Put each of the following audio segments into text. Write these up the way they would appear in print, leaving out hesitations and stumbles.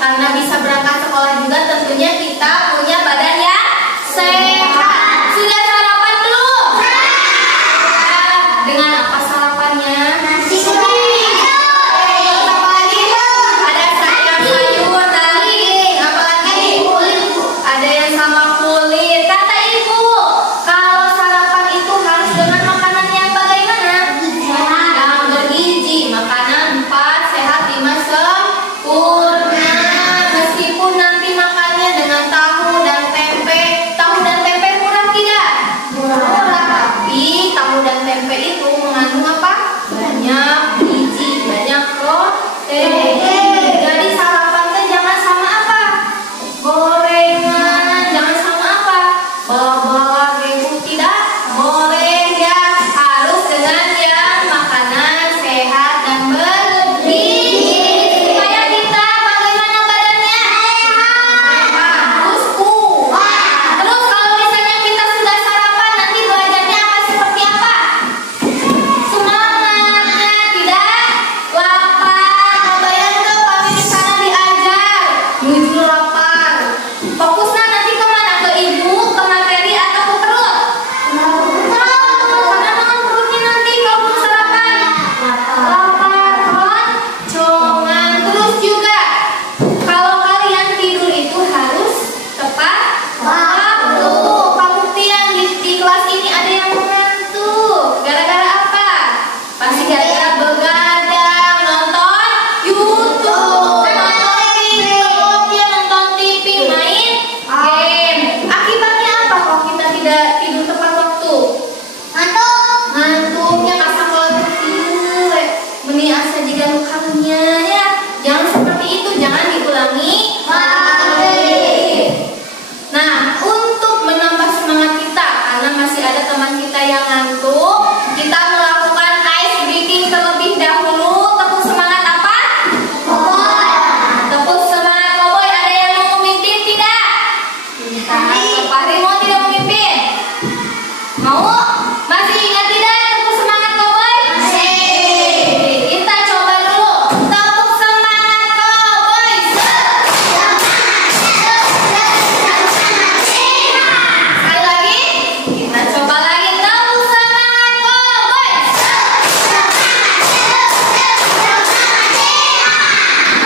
Karena bisa berangkat sekolah juga, tentunya kita punya badan yang sehat. Sudah sarapan belum? Dengan apa sarapannya? Nasi kuning. Apa lagi? Ada sayur, daging. Apa lagi? Ada yang sama kulit. Kata ibu, kalau sarapan itu harus dengan makanan yang bagaimana? Yang bergizi. Makanan 4 sehat 5 sempurna. Meskipun nanti makannya dengan tahu dan tempe. Tahu dan tempe murah tidak? Murah. Tapi tahu dan tempe itu mengandung apa? Banyak gizi, banyak protein. Jadi sarapan teh jangan sama apa? Gorengan. Jangan sama apa? Bawang ibu tidak boleh ya. Harus dengan yang makanan sehat dan bergizi. Supaya kita bagaimana badannya? Harus kuat. Terus kalau misalnya kita sudah sarapan, nanti belajarnya akan seperti apa? Semangatnya tidak lapar. Kebayang tuh kami di sana diajar menuju lapar. Fokusnya nanti kemana? Ke ibu, ke materi, atau ke perut? Karena makan perutnya nanti kalau belum sarapan. Lapar, congan. Terus juga kalau kalian tidur itu harus tepat waktu. Pembuktian di kelas ini ada yang mengantuk. Gara-gara apa? Pasti gara-gara begadang, nonton YouTube, nonton TikTok, ya nonton TV, main game. Akibatnya apa kalau kita tidak tidur tepat waktu? Ngantuknya kasar kalau tidur. Meni asa juga lukanya ya. Jangan seperti itu, jangan diulangi lagi. Nah, untuk menambah semangat kita, karena masih ada teman kita yang ngantuk, kita melakukan ice breaking terlebih dahulu. Tepuk semangat apa? Tepuk semangat cowboy. Ada yang mau memimpin tidak? Pak Rimo tidak memimpin? Mau? Masih ingat tidak tepuk semangat cowboy? Kita coba dulu. Tepuk semangat cowboy. Sekali lagi. Kita coba lagi. Tepuk semangat cowboy.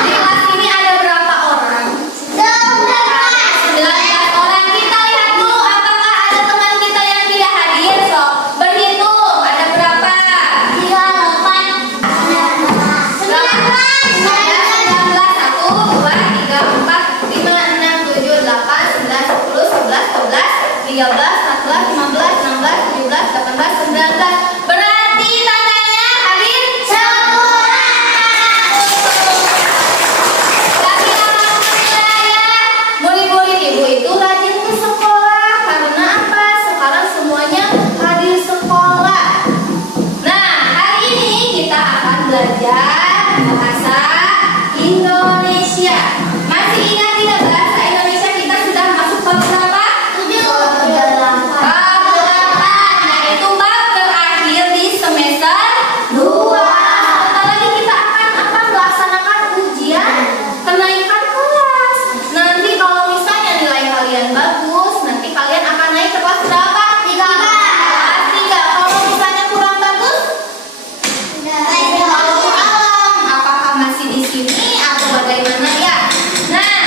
Di kelas ini ada berapa orang? 19 orang. Kita lihat dulu apakah ada teman kita yang tidak hadir. So, berhitung ada berapa? 19, 1, 2, 3, 4, 5, 6, 7, 8, 9, 10, 11, 12, 13, 14, 15, 16, 17, 18, 19. Berarti tandanya hadir semua. Tapi alhamdulillah ya, murid-murid ibu itu rajin ke sekolah. Karena apa? Sekarang semuanya hadir sekolah. Nah, hari ini kita akan belajar bahasa Indonesia. Masih ingat tidak bahasa Indonesia kita sudah masuk bab berapa? 8. Nah, itu bab terakhir di semester 2. Sebentar lagi kita akan melaksanakan ujian kenaikan kelas. Nanti kalau misalnya nilai kalian bagus, nanti kalian akan naik ke kelas berapa? 3. Kelas 3. Kalau misalnya kurang bagus, Allahu a'lam, apakah masih di sini atau bagaimana ya? Nah,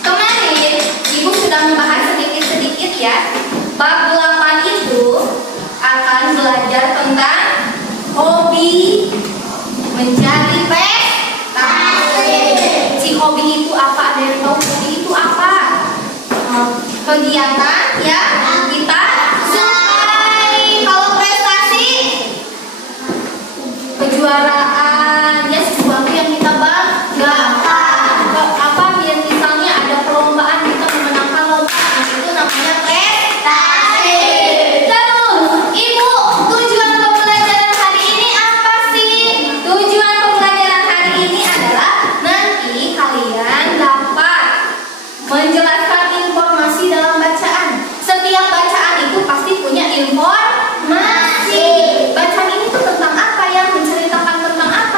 kemarin ibu sudah membahas sedikit-sedikit ya. Bab 8 itu akan belajar tentang hobi menjadi prestasi. Si hobi itu apa? Ada yang tahu hobi itu apa? Kegiatan ya kita sukai. Kalau prestasi, kejuaraan ya, sesuatu yang kita banggakan. Apa yang misalnya ada perlombaan, kita memenangkan lomba, itu namanya prestasi. Terus ibu, tujuan pembelajaran hari ini apa sih? Tujuan pembelajaran hari ini adalah nanti kalian dapat menjelaskan informasi dalam bacaan. Setiap bacaan itu pasti punya informasi. Bacaan ini tuh tentang apa ya? Menceritakan tentang apa?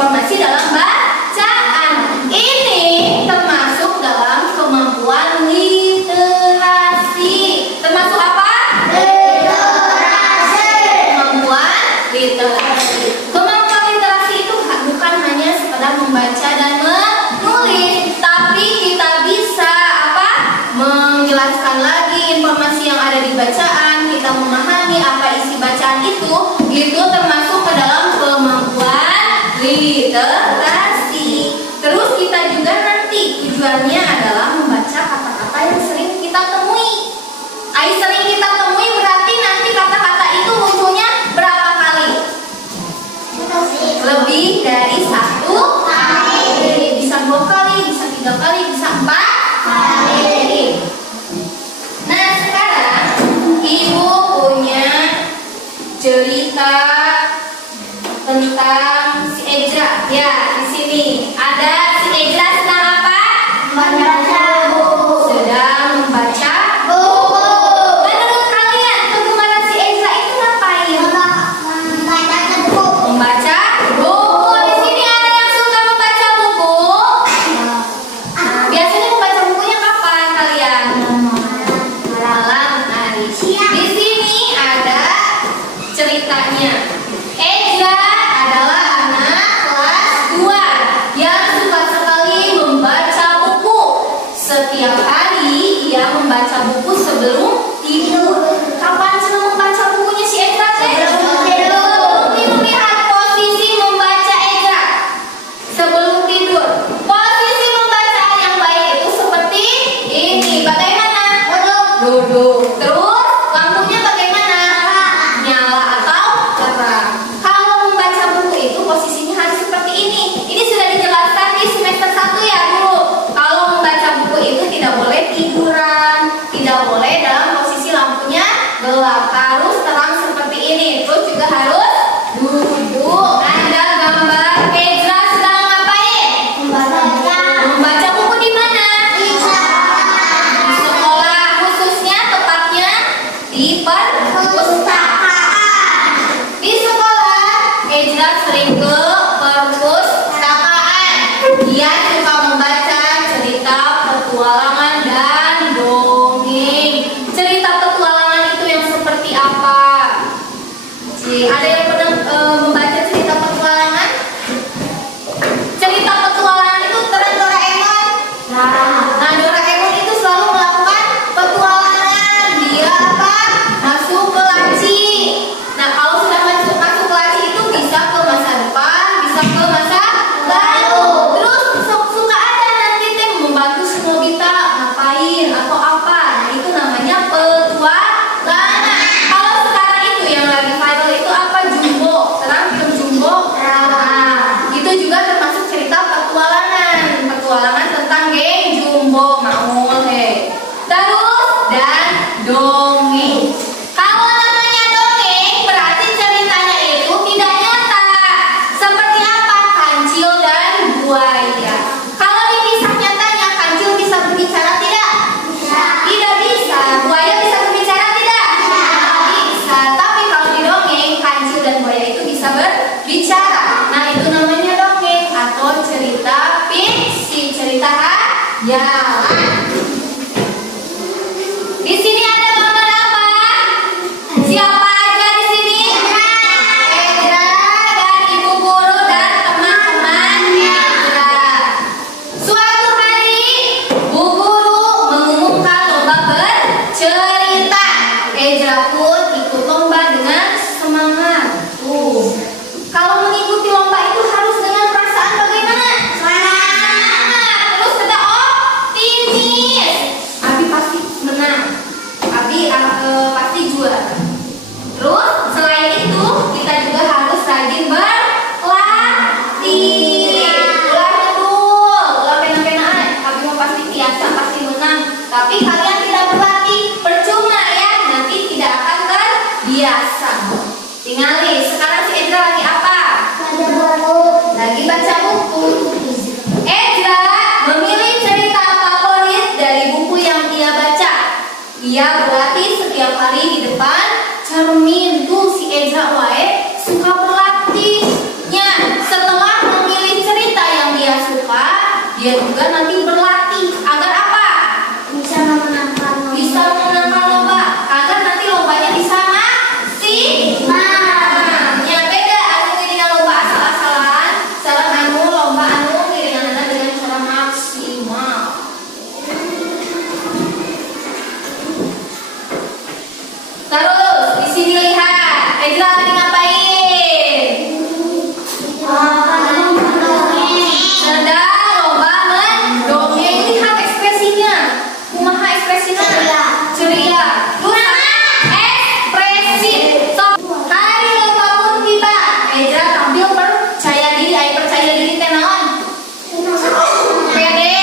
informasi dalam bacaan. Ini termasuk dalam kemampuan literasi. Termasuk apa? Literasi. Kemampuan literasi. Kemampuan literasi itu bukan hanya sekedar membaca dan menulis, tapi kita bisa apa? Menjelaskan lagi informasi yang ada di bacaan, kita memahami apa isi bacaan itu termasuk ke dalam kemampuan literasi. Terus kita juga nanti tujuannya adalah membaca kata-kata yang sering kita temui. Sering kita temui berarti nanti kata-kata itu munculnya berapa kali? Lebih dari 1 kali. Bisa 2 kali, bisa 3 kali, bisa 4 kali. Nah, sekarang Ibu punya cerita tentang si Ezra. Ya, di sini ada si Ezra sedang apa? Membaca buku. Sedang membaca Buku. Menurut kalian, kegemaran si Ezra itu ngapain? Membaca buku. Membaca buku. Di sini ada yang suka membaca buku. Biasanya membaca bukunya kapan kalian? Malam hari. Di sini ada ceritanya. Ezra adalah anak kelas 2 yang suka sekali membaca buku. Setiap hari ia membaca buku sebelum tidur. Kapan senang membaca bukunya si Ezra teh? Sebelum tidur. Sebelum tidur. Lihat posisi membaca Ezra sebelum tidur. Posisi membaca yang baik itu seperti ini. Bagaimana? Duduk. Terus lampunya bagaimana? Nyala atau terang. Kalau membaca buku itu posisinya harus seperti ini. Ini sudah dijelaskan di semester 1 ya dulu. Kalau membaca buku itu tidak boleh tiduran, tidak boleh dalam posisi lampunya gelap, harus terang seperti ini. Terus juga harus duduk. Ada gambar Ezra sedang ngapain? Membaca buku di mana? Di sekolah, khususnya tepatnya di perpustakaan. Di sekolah, Ezra sering ke perpustakaan. Dia suka membaca cerita petualangan dan dongeng. Cerita petualangan itu yang seperti apa? Ada yang pernah membaca cerita petualangan? Cerita petualangan itu tentang Doraemon. Nah, Doraemon itu selalu melakukan petualangan. Dia apa? Masuk ke laci. Nah, kalau sudah masuk ke laci itu bisa ke masa depan, bisa ke masa lalu. Terus suka ada nanti teh membantu si Nobita ngapain atau apa. Nah, itu namanya petualangan. Kalau sekarang itu yang lagi viral itu apa? Jumbo. Sekarang film Jumbo. Nah, itu juga termasuk cerita petualangan. Petualangan tentang geng Jumbo. Mau he. Terus dan dongeng. Kalau namanya dongeng berarti ceritanya itu tidak nyata. Seperti apa? Kancil dan buaya. Kalau di kisah nyatanya kancil bisa berbicara tidak? Tidak bisa. Buaya bisa berbicara tidak? Bisa. Tapi kalau di dongeng kancil dan buaya itu bisa berbicara. Nah, itu namanya dongeng atau cerita fiksi, cerita hayalan. Di sini ada gambar apa? Siapa aja di sini? Ezra dan ibu guru dan teman-teman Ezra. Suatu hari, bu guru mengumumkan lomba bercerita. Ezra pun ikut lomba dengan semangat. Kalau mengikuti lomba itu harus dengan perasaan bagaimana? Semangat. Terus kita optimis. Abi pasti menang. Abi pasti juara. Terus selain itu kita juga harus rajin berlatih. Ulah betul, ulah pena-penaan. Abi mau pasti biasa, pasti menang. Tapi kalian tidak berlatih, percuma ya. Nanti tidak akan terbiasa. Tinggalin. Sekarang si Ezra lagi apa? Lagi baca buku. Ezra memilih cerita favorit dari buku yang ia baca. Ia berlatih setiap hari di depan cermin. Tuh si Ezra wae suka berlatihnya. Setelah memilih dia juga nanti berlatih agar apa? Bisa memenangkan lomba. Bisa memenangkan lomba, agar nanti lombanya bisa maksimal. Ya beda anu dengan lomba asal-asalan, cara anu lomba anu dengan cara maksimal. Terus di sini lihat, Ezra lagi ngapain? Sedang lomba mendongeng. Lihat ekspresinya. Kumaha ekspresinya? Ceria. Lusa ekspresif. So, hari lomba pun tiba. Ezra tampil percaya diri. Ayo percaya diri teh naon? Pede,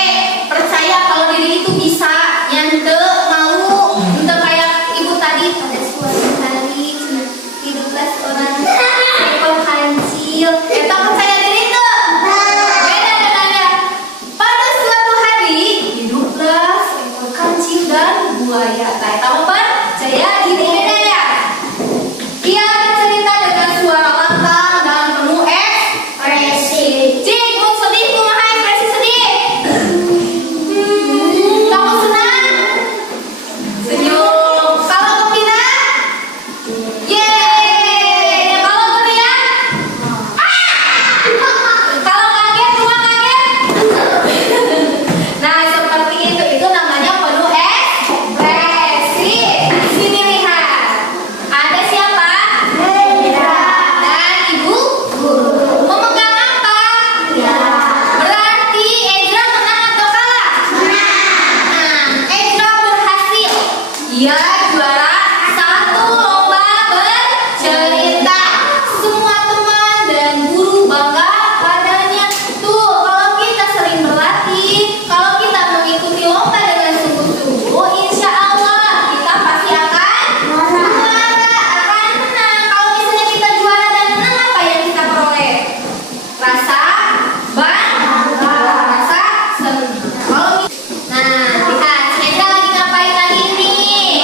percaya kalau diri itu bisa. Yang teu malu, teu kayak ibu tadi pada suatu hari 13 orang ekor kancil. Eta percaya diri tuh. Beda dengannya. Pada suatu hari hiduplah seekor kancil dan buaya. Nah, eta mah percaya diri beda ya. Dia bercerita dengan suara lantang dan penuh ekspresi. Cik, lu sedih kumaha ekspresi sedih? Kamu senang? Senyum. Kalau gembira? Yeay. Kalau meriah? Kalau kaget, cuma kaget? Nah, seperti itu namanya penuh ekspresi. Di sini lihat. Ada siapa? Dan ibu guru. Memegang apa? Berarti Ezra menang atau kalah? Nah, Ezra berhasil. Dia juara 1 lomba bercerita. Semua teman dan guru bangga padanya. Tuh, kalau kita sering berlatih, kalau kita mengikuti lomba dengan sungguh-sungguh, insya Allah kita pasti akan juara, akan menang. Kalau misalnya kita juara dan menang, apa yang kita peroleh? Rasa bangga, rasa senang. Nah, lihat, Ezra lagi ngapain lagi nih?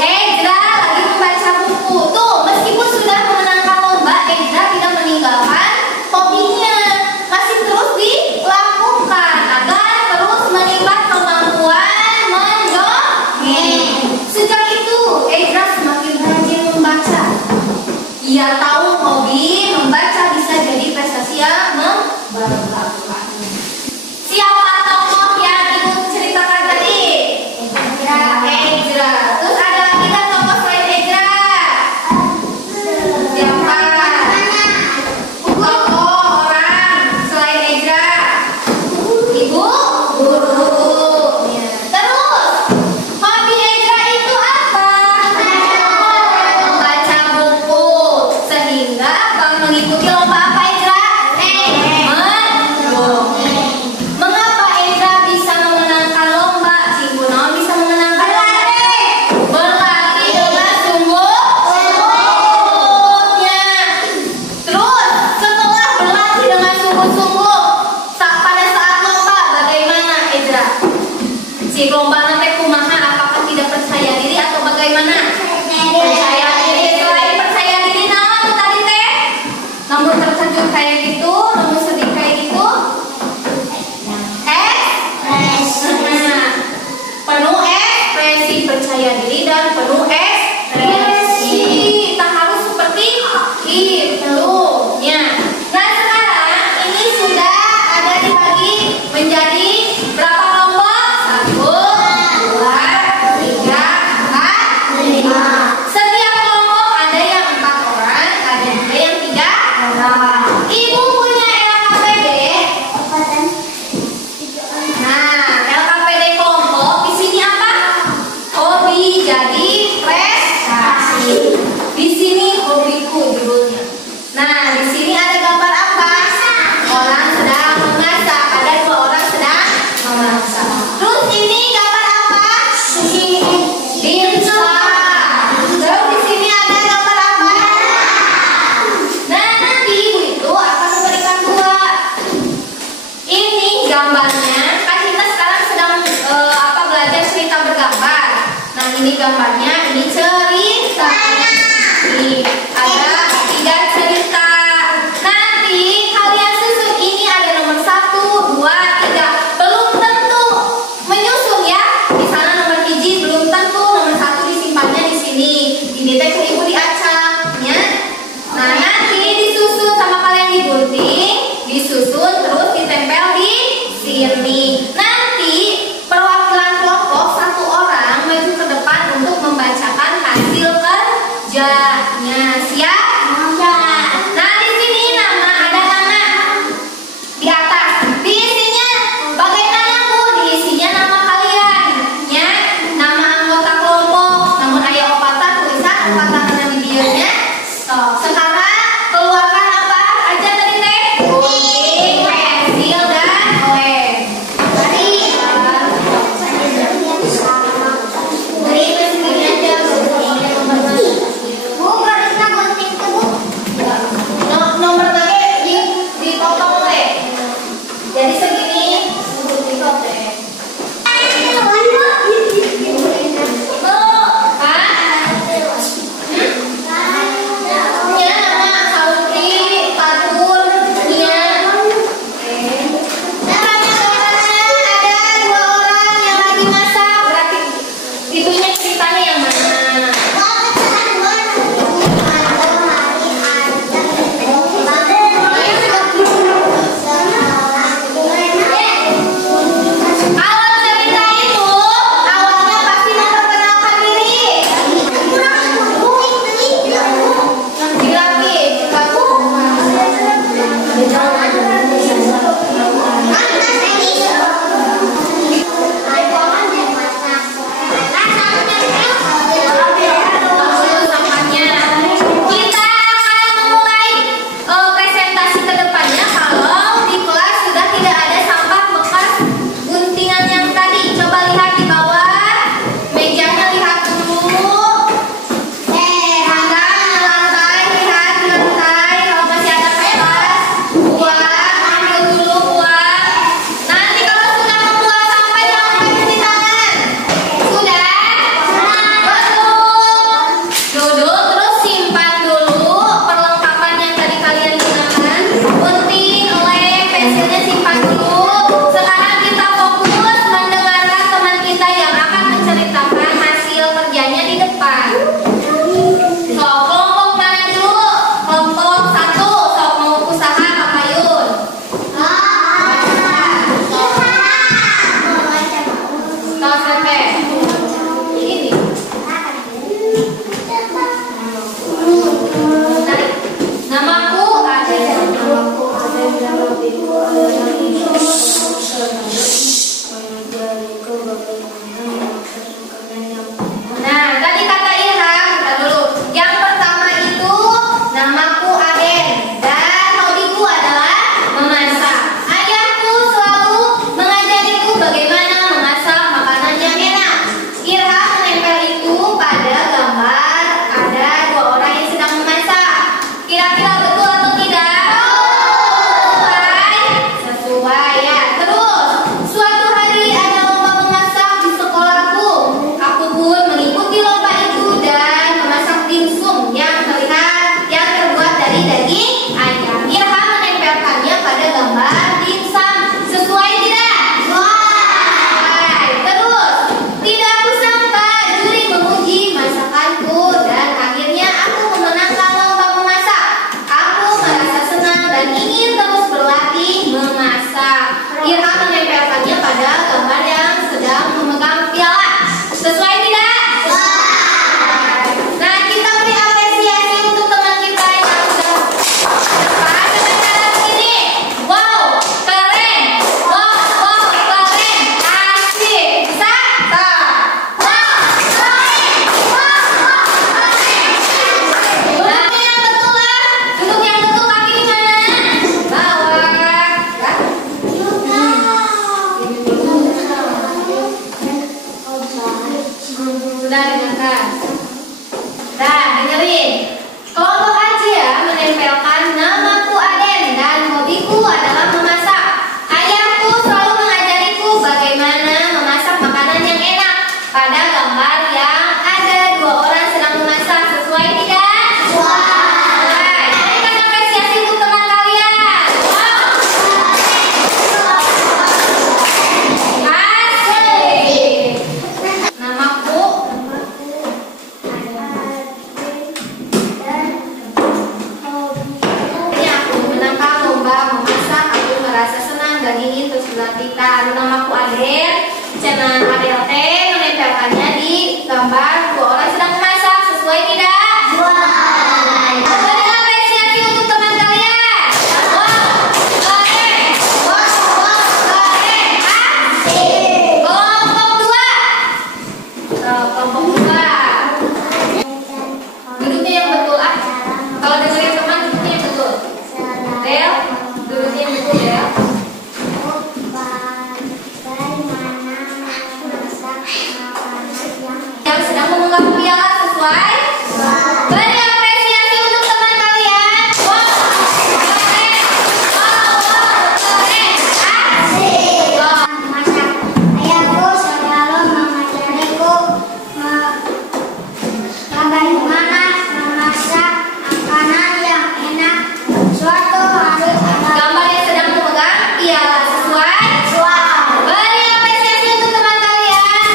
Ezra lagi membaca buku. Tuh, meskipun sudah memenangkan lomba, Ezra tidak meninggalkan hobinya. Masih terus dilakukan agar terus meningkat kemampuan mendongeng. Sejak itu, Ezra semakin rajin membaca. Ia tahu hobi membaca bisa jadi prestasi yang membanggakan. Siapa tokoh yang ibu ceritakan tadi? Ezra. Terus ada lagi kan tokoh selain Ezra? Siapa? Tokoh orang selain Ezra? Ibu guru. Terus hobi Ezra itu apa? Membaca buku. Sehingga apa? Mengikuti lomba apa Ezra? Mendongeng. Mengapa Ezra bisa memenangkan lomba? Cikgu Naon bisa memenangkan lomba? Berlatih dengan sungguh-sungguhnya. Terus setelah berlatih dengan sungguh-sungguh, pada saat lomba bagaimana Ezra? Si lomba nanti kumaha? Apakah tidak percaya diri atau bagaimana? Percaya diri. Selain percaya diri, naon tadi teh? Namun terkejut kayak gitu, namun sedih kayak gitu. Penuh ekspresi, percaya diri dan penuh ekspresi. Kita harus seperti itu ya. Nah, sekarang ini sudah ada dibagi menjadi berapa kelompok? 1, 2, 3, 4, 5. Setiap kelompok ada yang 4 orang, ada juga yang 3 orang. Ibu punya LKPD. Nah, LKPD kelompok di sini apa? Hobi jadi prestasi. Di sini hobiku judulnya. Nah, di sini ada gambar apa? Orang sedang memasak. Ada 2 orang sedang memasak. Terus ini gambar apa? Dimsum. Terus di sini ada gambar apa? Nah, nanti ibu itu akan memberikan 2. Ini gambarnya, kan kita sekarang sedang belajar cerita bergambar. Nah, ini gambarnya, ini cerita. Nih, ada 3 cerita. Nanti kalian susun, ini ada nomor 1, 2, disusun terus ditempel di sini. Nanti perwakilan kelompok satu orang maju ke depan untuk membacakan hasil kerjanya. Siap? Nah, di sini ada nama di atas. Diisinya bagaimana Bu? Diisinya nama kalian, ya, nama anggota kelompok. Namun ayah opatan tulisan opatan di videonya. Sekarang keluarkan apa aja tadi teh? Gunting, pensil, dan lem. Bu, barisnya gunting cerita. Namaku Aden. Cenah Adel teh menempelkannya di gambar dua orang sedang memasak. Sesuai tidak? Beri apresiasi untuk teman kalian. Kelompok dua. Kelompok dua. Duduknya yang betul ah. Kalau dengerin teman duduknya yang betul. Del, duduknya yang betul ya. Yang sedang memegang piala sesuai. Beri apresiasi untuk teman kalian. Masak. Ayahku selalu mengajariku bagaimana memasak makanan yang enak. Suatu hari Gambar yang sedang memegang piala sesuai. Beri apresiasi untuk teman kalian.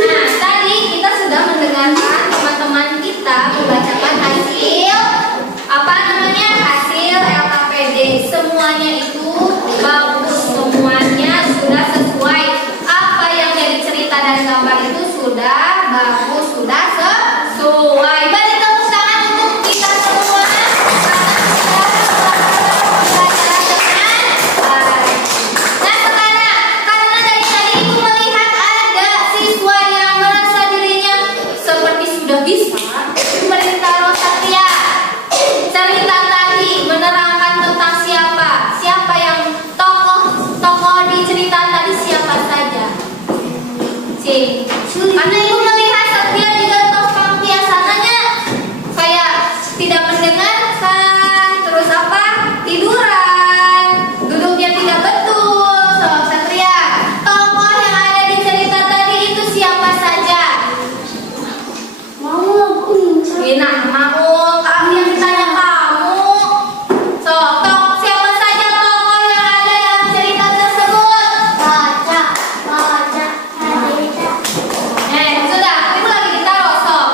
Nah, tadi kita sudah mendengarkan teman-teman kita membacakan hasil apa namanya hasil LKPD. Semuanya itu bagus, semuanya sudah sesuai. Apa yang jadi cerita dan gambar itu sudah bagus, sudah sesuai. Beri tepuk tangan untuk kita semua Nah sekarang, karena dari tadi ibu melihat ada siswa yang merasa dirinya seperti sudah bisa cerita Rosatria. Cerita tadi menerangkan tentang siapa yang tokoh di cerita tadi siapa saja. Karena ibu melihat Satria juga topang biasanya kayak tidak mendengarkan, terus apa tiduran, duduknya tidak betul. So, Satria, tokoh yang ada di cerita tadi itu siapa saja? Enak mau kami yang ditanya kamu. So, siapa saja tokoh yang ada dalam cerita tersebut? Sudah, ibu lagi ditaruh sok.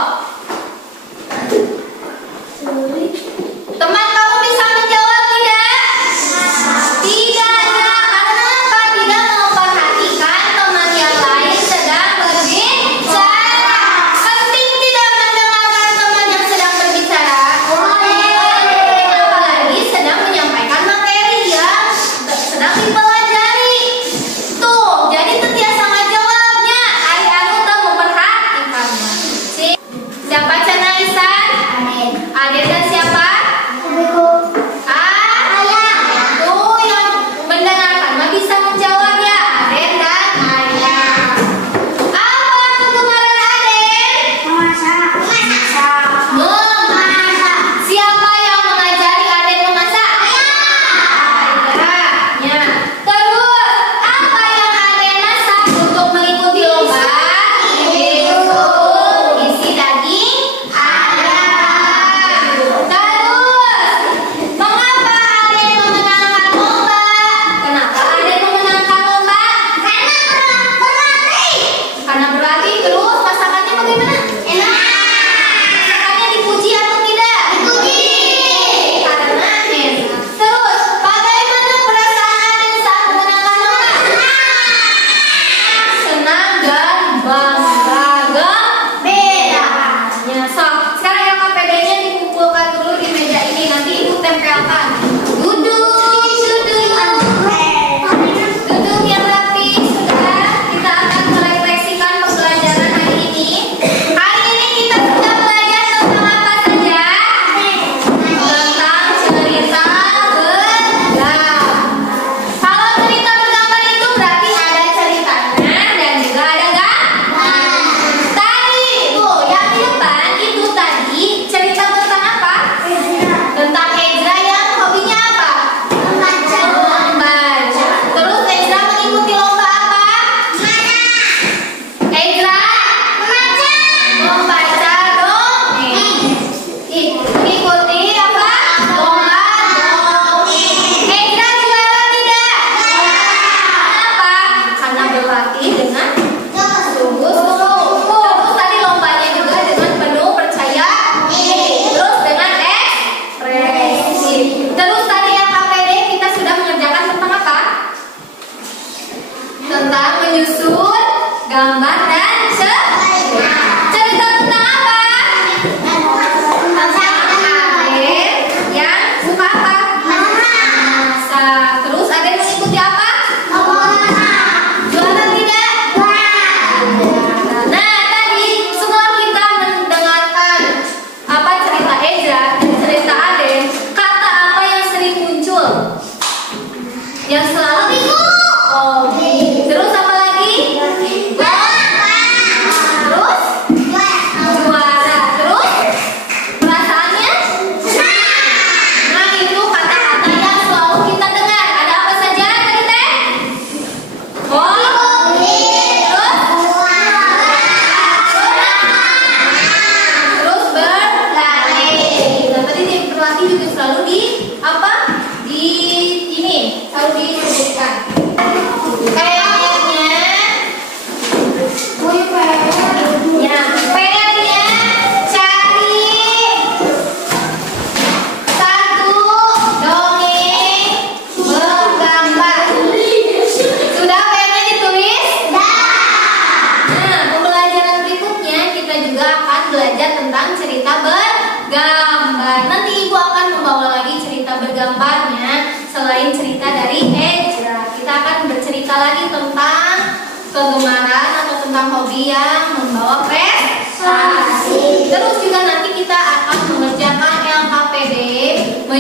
Teman kamu bisa menjawab tidak? Tidak ya, karena apa? Tidak memperhatikan teman yang lain sedang berbicara. Penting tidak mendengarkan teman yang sedang berbicara. Apalagi sedang menyampaikan materi yang sedang dipelajari. Tuh, jadi terbiasa ngejawabnya. Anu tak memperhatikannya. Siapa Cana Isan? Aden dan siapa? Tuh yang mendengarkan mah bisa menjawab ya. Aden dan Ayah. Apa kegemaran Aden? Memasak. Siapa yang mengajari Aden memasak? Ayahnya. Terus apa yang Aden masak untuk mengikuti lomba? Isi daging ayam.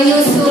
menyusu.